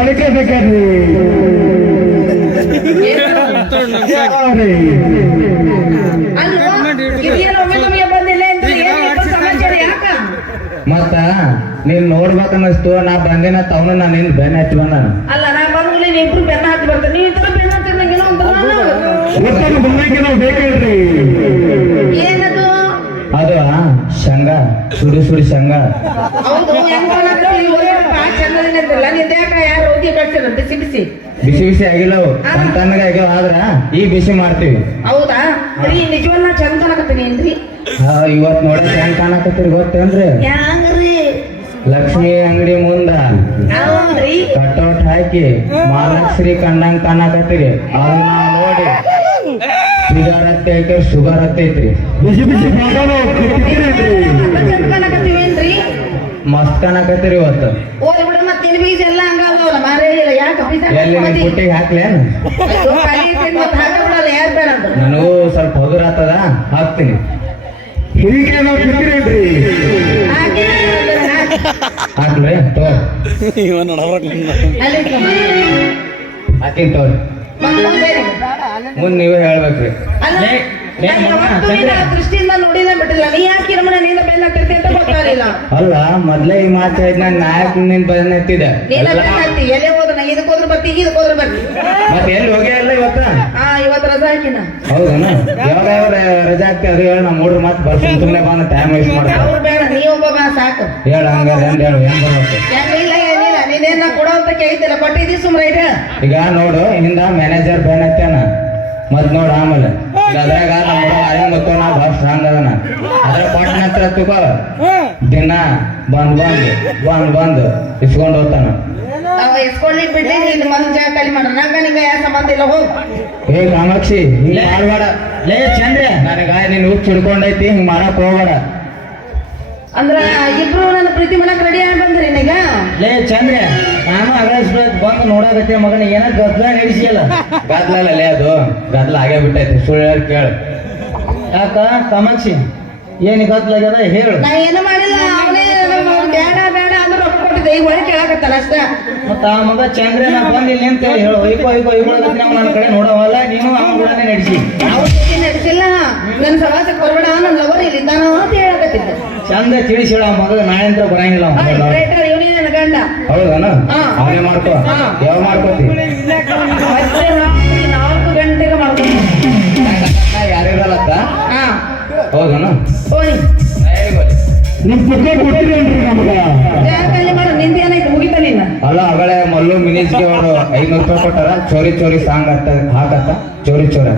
ಅದಕ್ಕೆ ಬೇಕಾದ್ರಿ ಮತ್ತ ನೀನ್ ನೋಡ್ಬೇಕನ್ನಸ್ತು ನಾ ಬಂದಿನ ತವನ ನಾನು ನಿನ್ ಬೆನ್ನ ಹಚ್ಚುವ ನಾನು ಅಲ್ಲ ನಾ ಬಂದ್ಮೇಲೆ ನೀವ್ ಇಬ್ರು ಬೆನ್ನ ಹತ್ತಿ ಬರ್ತಾರೆ ನೀವ್ ಇತರ ಬೆನ್ನ ಹತ್ತಿರಂಗೇನೋ ಅಂತ ಒಟ್ಟನ್ನು ಬಂದಕ್ಕೆ ನಾವು ಬೇಕಾದ್ರಿ ಏನದು ಅದು ಶಂಗ ಸುಡು ಸುಡು ಶಂಗ ಹೌದು ಹೆಂಗ್ ಚಂದದಿಲ್ಲ ನಿಂದ ಯಾಕ ಯಾರು ರೋಗಿ ಕಳ್ಸಿರ ಬಿಸಿ ಬಿಸಿ ಬಿಸಿ ಬಿಸಿ ಆಗಿಲ್ಲ ಅವು ತಣ್ಣಗೆ ಆಗ್ಯಾವ ಆದ್ರ ಈ ಬಿಸಿ ಮಾಡ್ತೀವಿ ಹೌದಾ ರೀ ನಿಜವಲ್ಲ ಚಂದ ಕಾಣಕತ್ತೀನಿ ಏನ್ರಿ ಇವತ್ ನೋಡಿ ಹೆಂಗ್ ಕಾಣಕತ್ತೀರಿ ಗೊತ್ತೇನ್ರಿ ಹ್ಯಾಂಗ್ರಿ ಲಕ್ಷ್ಮಿ ಅಂಗಡಿ ಮುಂದ ಹೌದ್ರಿ ಕಟೌಟ್ ಹಾಕಿ ಮಹಾಲಕ್ಷ್ಮಿ ಕಂಡಂಗ್ ಕಾಣಕತ್ತೀರಿ ಅದನ್ನ ನೋಡಿ ಶುಗರ್ ಹತ್ತೈತಿ ಶುಗರ್ ಹತ್ತೈತ್ರಿ ಬಿಸಿ ಬಿಸಿ ಚಂದ ಕಾಣಕತ್ತೀವೇನ್ರಿ ಮಸ್ತ್ ಕಾಣಕತ್ತೀರಿ ಇವತ್ತು ಓದ್ ಬಿಡ ಮತ್ ನಿನ್ ಬೀಜ ಎಲ್ಲ ಹಂಗಾಗವಲ್ಲ ಮಾರೇ ಇಲ್ಲ ಯಾಕೆ ಬೀಜ ಎಲ್ಲಿ ನಿಮ್ ಪುಟ್ಟಿಗೆ ಹಾಕ್ಲೇನ್ ಹಾಕಬಿಡಲ್ಲ ಯಾರು ಬೇಡ ಅಂತ ನನಗೂ ಸ್ವಲ್ಪ ಹೊಗರ್ ಆತದ ಹಾಕ್ತೀನಿ ಹಾಕ್ಲ್ರಿ ಹಾಕಿನ್ ತೋರಿ ಮುಂದ್ ನೀವೇ ಹೇಳ್ಬೇಕ್ರಿ ದೃಷ್ಟಿಯಿಂದ ನೋಡಿಲ್ಲ ಬಿಟ್ಟಿಲ್ಲ ನೀ ಯಾಕೆ ನಮ್ಮನೆ ನೀನ ಬೆನ್ನ ಹತ್ತಿರ್ತಿ ಅಂತ ಗೊತ್ತಾಗಲಿಲ್ಲ ಅಲ್ಲ ಮೊದ್ಲೇ ಈ ಮಾತು ಹೇಳಿದ್ ನಾನು ನಾಯಕ್ ನಿನ್ ಬೆನ್ನ ಎತ್ತಿದೆ ನೀನ ಬೆನ್ನ ಹತ್ತಿ ಎಲ್ಲಿ ಹೋದ್ರ ಇದಕ್ಕೆ ಹೋದ್ರ ಬರ್ತಿ ಇದಕ್ಕೆ ಹೋದ್ರ ಬರ್ತಿ ಮತ್ತೆ ಎಲ್ಲಿ ಹೋಗೇ ಅಲ್ಲ ಇವತ್ತ ಇವತ್ತು ರಜಾ ಹಾಕಿನ ಹೌದನ ಯಾವಾಗ ಯಾವ ರಜಾ ಹಾಕ್ತಿ ಅದು ಹೇಳ ನಮ್ಮ ಮೂಡ್ರ ಮಾತು ಬರ್ತೀನಿ ಸುಮ್ಮನೆ ಬಂದ ಟೈಮ್ ವೇಸ್ಟ್ ಮಾಡ್ತಾರೆ ಅವ್ರು ಬೇಡ ನೀ ಒಬ್ಬ ಬಾ ಸಾಕು ಹೇಳ ಹಂಗಾರೆ ಏನ್ ಹೇಳು ಏನ್ ಬರ್ಬೇಕು ಇಲ್ಲ ಏನಿಲ್ಲ ನೀನೇನ ಕೊಡೋ ಅಂತ ಕೇಳಿದ್ದಿಲ್ಲ ಕೊಟ್ಟಿದ್ದೀ ಸುಮ್ರ ಇದೆ ಈಗ ನೋಡು ಹಿಂದ ಮ್ಯಾನೇಜರ್ ಬೆನ್ನ ಹತ್ತಾನ ಮತ್ ನೋಡ ಆಮೇಲೆ ಅದ್ರಾಗ ನಮ್ಮ ಹುಡುಗ ಗೊತ್ತೋ ನಾ ಭಾಳ ಸ್ಟ್ರಾಂಗ್ ಅದನ ಅದ್ರ ಪಾಟ್ನ ಹತ್ರ ತಗೋ ದಿನ ಬಂದ್ ಇಸ್ಕೊಂಡ್ ಹೋಗ್ತಾನ ಇಸ್ಕೊಳ್ಳಿ ಬಿಡ್ಲಿ ನಿನ್ ಮನ್ ಜಾಗ ಖಾಲಿ ಮಾಡ ನಂಗ ನಿಂಗ ಯಾವ ಸಂಬಂಧ ಇಲ್ಲ ಹೋಗ್ ಏ ಕಾಮಾಕ್ಷಿ ಹಿಂಗ್ ಮಾಡ್ಬೇಡ ಲೇ ಚಂದ್ರ ನನಗ ನೀನ್ ಹುಚ್ಚ ಹಿಡ್ಕೊಂಡೈತಿ ಹಿಂಗ್ ಮಾಡಕ್ ಹೋಗ್ಬೇಡ ಅಂದ್ರ ಇಬ್ರು ನನ್ನ ಪ್ರೀತಿ ಮಾಡಕ್ ರೆಡಿ ಆಗಿ ಬಂದ್ರಿ ಈಗ ಲೇ ಚಂದ್ರ ನಾನು ಅಗಸ್ಬೇಕ್ ಬಂದು ನೋಡಾಕತ್ತೆ ಮಗನ ಏನ ಗದ್ಲ ನಡೆಸಿಯಲ್ಲ ಗದ್ಲಲ್ಲ ಲೇ ಅದು ಗದ್ಲ ಆಗೇ ಬಿಟ್ಟೈತಿ ಸುಳ್ಳು ಹೇಳಿ ಕೇಳು ಯಾಕ ಕಾಮಾಕ್ಷಿ ಏನ್ ಗದ್ಲಾಗ್ಯದ ಹೇಳು ನಾ ಏನು ಮಾಡಿಲ್ಲ ಅವನೇ ಬೇಡ ಬೇಡ ಅಂದ್ರೆ ರೊಕ್ಕ ಕೊಟ್ಟಿದ್ದೆ ಈಗ ಒಳಗೆ ಕೇಳಾಕತ್ತಲ್ಲ ಅಷ್ಟ ಮತ್ತ ಆ ಮಗ ಚಂದ್ರ ನಾ ಬಂದ್ ಇಲ್ಲಿ ಅಂತ ಹೇಳಿ ಹೇಳು ಈಗ ನನ್ನ ಕಡೆ ನೋಡವಲ್ಲ ನೀನು ಅವನ ಕೂಡನೇ ನಡೆಸಿ ಅವ್ರ ಜೊತೆ ನಡೆಸಿಲ್ಲ ನನ್ನ ಸವಾಸಕ್ಕೆ ಬರ್ಬೇಡ ನನ್ನ ಲವರ್ ಇಲ್ಲಿ ಇದ್ದಾನ ಅಂತ ಹೇಳಕತ್ತಿದ್ದೆ ಚಂದ ತಿಳಿಸಿ ಹೇಳ ಆ ಮಗ ನಾಳೆಂತ್ರ ಬರಂಗಿಲ್ಲ ಇವನೇ ನನ್ನ ಗಂಡ ಹೌದನ ಅವನೇ ಮಾಡ್ಕೋ ಯಾವ ಮಾಡ್ಕೋತಿ 4 ಗಂಟೆಗೆ ಮಾಡ್ಕೊಂಡು ಯಾರಿರಲ್ಲತ್ತ ಹೌದನ ಹೋಗಿ ನಿಮ್ ಪುಕ್ಕ ಕೊಟ್ಟಿರೇನ್ರಿ ನಮಗ ಯಾಕಲ್ಲಿ ಮಾಡ ನಿಂದ ಏನಾಯ್ತು ಮುಗಿತಾ ನಿನ್ನ ಅಲ್ಲ ಅವಳೆ ಮಲ್ಲು ಮಿನಿಸ್ಗೆ ಅವರು 500 ರೂಪಾಯಿ ಕೊಟ್ಟಾರ ಚೋರಿ ಚೋರಿ ಸಾಂಗ್ ಹಾಕತ್ತ ಚೋರಿ ಚೋರ